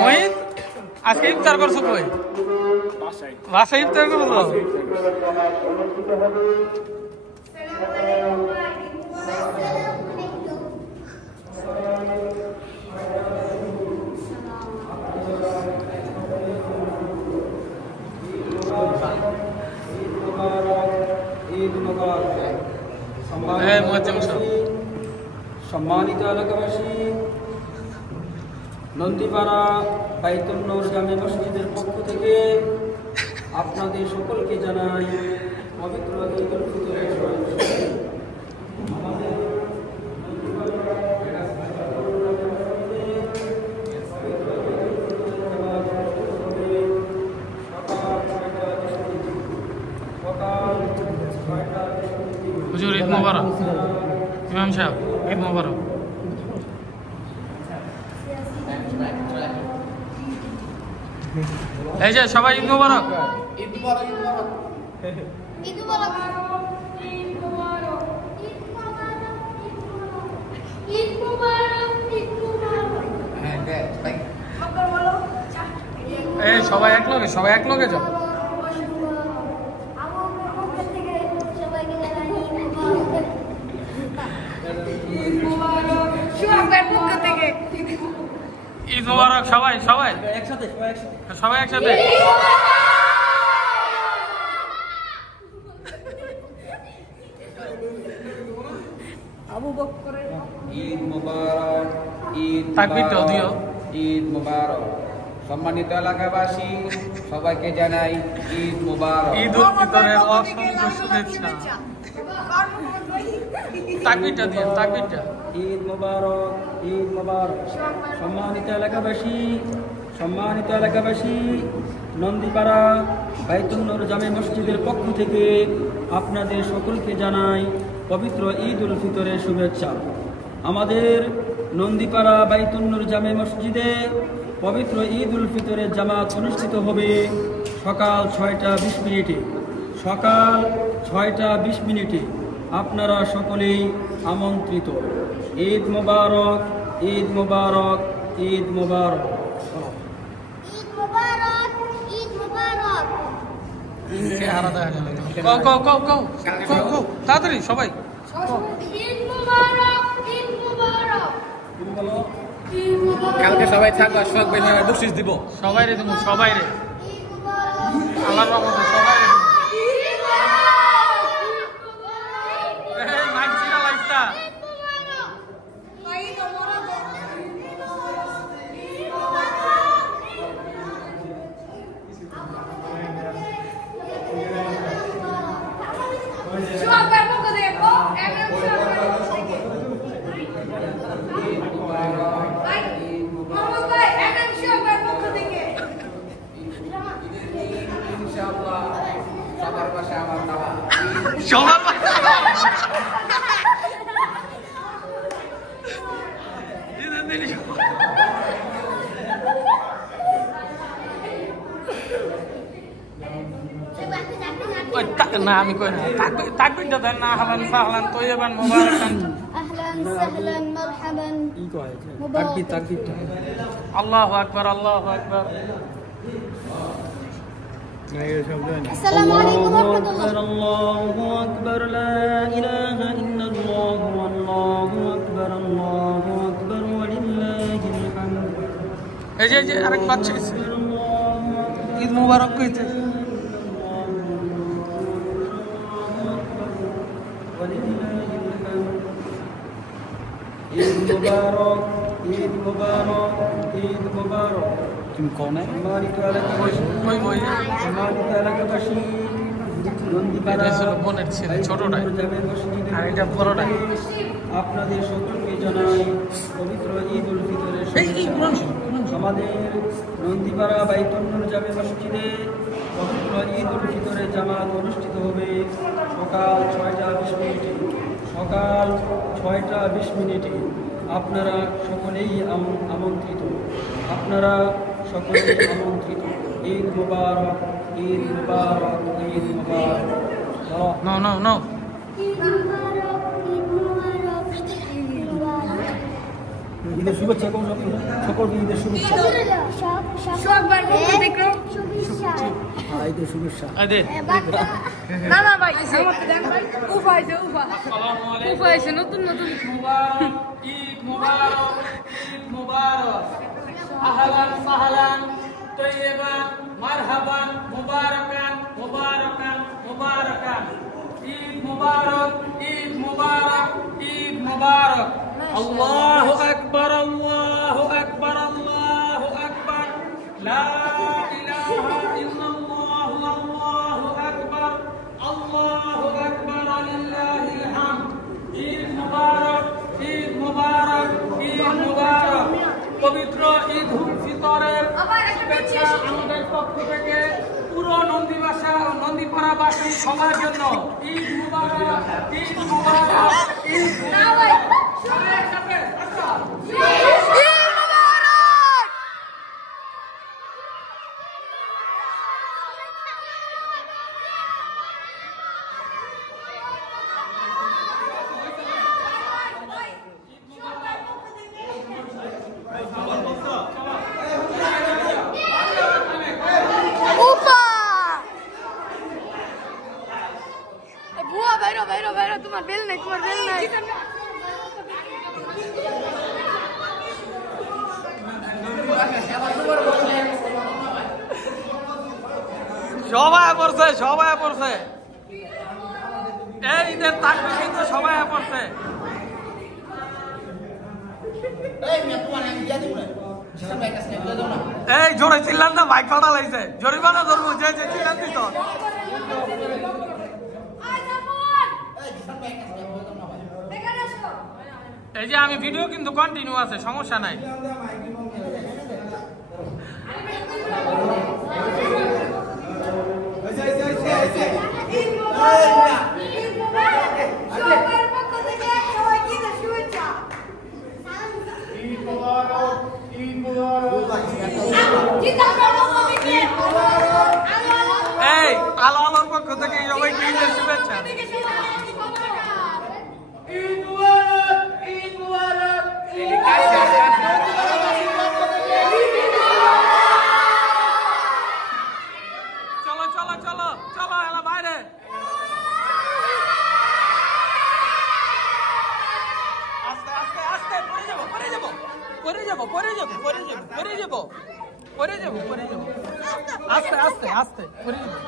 মহিত আজকে ইফতার করছো কই? বাসায় ইফতার করছো? সম্মানিত এলাকাবাসী, নন্দীপাড়া বাইতুন নূর জামে মসজিদের পক্ষ থেকে আপনাদের সকলকে জানাই পবিত্র ঈদুল ফিতরের শুভেচ্ছা। হুজুর ঈদ মোবারক। ইমাম সাহেব ঈদ মোবারক। এই যে সবাই ঈদ মোবারক। ঈদ মোবারক, ঈদ মোবারক, ঈদ মোবারক, ঈদ মোবারক, ঈদ মোবারক, ঈদ মোবারক। হ্যাঁ দে ভাই আপনারা বলো। এই সবাই এক লগে, সবাই এক লগে যাও। ঈদ মোবারক সবাই, সবাই একসাথে সবাই একসাথে। ঈদ মোবারক, ঈদ তাকবীরটাও দিও। ঈদ মোবারক। সম্মানিত এলাকাবাসী, সবাইকে জানাই ঈদ মোবারক। ঈদ উল ফিতরের অসংখ্য শুভেচ্ছা। তাকবীরটা দিও, তাকবীরটা। ঈদ মোবারক, ঈদ মোবারক। সম্মানিত এলাকাবাসী, নন্দীপাড়া বাইতুন নূর জামে মসজিদের পক্ষ থেকে আপনাদের সকলকে জানাই পবিত্র ঈদ উল ফিতরের শুভেচ্ছা। আমাদের নন্দীপাড়া বাইতুন নূর জামে মসজিদে পবিত্র ঈদ উল ফিতরের জামাত অনুষ্ঠিত হবে সকাল 6টা 20 মিনিটে। সকাল 6টা 20 মিনিটে আপনারা সকলেই আমন্ত্রিত। ঈদ মোবারক, ঈদ মোবারক, ঈদ মোবারক। ঈদ মোবারক, ঈদ মোবারক। কও কও কও কও কও কও তাড়াতাড়ি সবাই। ঈদ মোবারক, ঈদ মোবারক। ঈদ মোবারক। কালকে সবাই থাকবা, সব বকশিশ দিব। সবাই রে তুমি, সবাই রে ঈদ মোবারক। আল্লাহর রহমতে সবাই রে। ঈদ মোবারক। এই মাইক ছিড়া লাইস্তা। ইনশাআল্লাহ সবার পাশে আমার দাওয়া। সবার না আমি কই না তাকবীরটা দেন না। আহলান সাহলান তৈয়বান মুবারাকান। আহলান সাহলান মারহাবান। তাকবীরটা আল্লাহু আকবার, আল্লাহু আকবার। আসসালামু আলাইকুম ওয়া রাহমাতুল্লাহ। আল্লাহু আকবার, লা ইলাহা ইল্লাল্লাহ, আল্লাহু আকবার, আল্লাহু আকবার, ওয়া লিল্লাহিল হামদ। এই যে আরেক বাচ্চা আছে। ঈদ মোবারক কইতে। ঈদ মোবারক, ঈদ মোবারক, ঈদ মোবারক। তুমি কোন সম্মানিত এলাকাবাসী, সম্মানিত এলাকাবাসী, নন্দীপাড়া এটা ছিল বোনের ছেলে, ছোটটাই। জামে মসজিদের আর এটা বড়টাই। আপনাদের সকলকে জানাই পবিত্র ঈদ উল ফিতরের শুভেচ্ছা। আমাদের নন্দীপাড়া বাইতুন নূর জামে মসজিদে পবিত্র ঈদ উল ফিতরের জামাত অনুষ্ঠিত হবে সকাল 6টা 20 মিনিটে। সকাল 6টা 20 মিনিটে আপনারা সকলেই আমন্ত্রিত। আপনারা সকলেই আমন্ত্রিত। ঈদ মুবারক, ঈদ মুবারক, ঈদ মুবারক। নো নো নো ঈদ মুবারক, ঈদ মুবারক, ঈদ মুবারক। ঈদের শুভেচ্ছা কোন সকলকে ঈদের শুভেচ্ছা। ঈদের শুভেচ্ছা। না না ভাই উপায় নতুন নতুন ঈদ মুবারক ঈদ মুবারক আহলান সাহলান তৈয়বান মারহাবান মুবারাকান মুবারাকান মুবারাকান ঈদ মুবারক ঈদ মুবারক ঈদ মুবারক আল্লাহু আকবার আল্লাহু আকবার আল্লাহু আকবার লা ইলাহা ইল্লাল্লাহ আল্লাহু আকবার আল্লাহু আকবার লিল্লাহিল হামদ ঈদ মুবারক ঈদ মুবারক ঈদ মুবারক পবিত্র ঈদ উল ফিতরের শুভেচ্ছা আমাদের পক্ষ থেকে পুরো নন্দীবাসা ও নন্দীপাড়াবাসী সবার জন্য ঈদ মুবারক ঈদ মুবারক ঈদ মুবারক। তোমার বেল নাই তোমার বেল নাই সবাই পড়ছে সবাই পড়ছে এই ঈদের তাকবীর কিন্তু সবাই পড়ছে। এই জোরে চিল্লান না মাইক ফাটা লাগছে জরিমানা ধরবো যে যে চিল্লান দিত। এই যে আমি ভিডিও কিন্তু কন্টিনিউ আছে সমস্যা নাই। এই আলো আলোর পক্ষ থেকে সবাইকে ঈদের শুভেচ্ছা। চলো চলো চলো চলো এলা বাইরে আস্তে আস্তে আস্তে পড়ে যাবো পড়ে যাবো পড়ে যাবো পড়ে যাবো পড়ে যাবো পড়ে যাবো পড়ে যাবো পড়ে যাবো আস্তে আস্তে আস্তে পড়ে যাবো।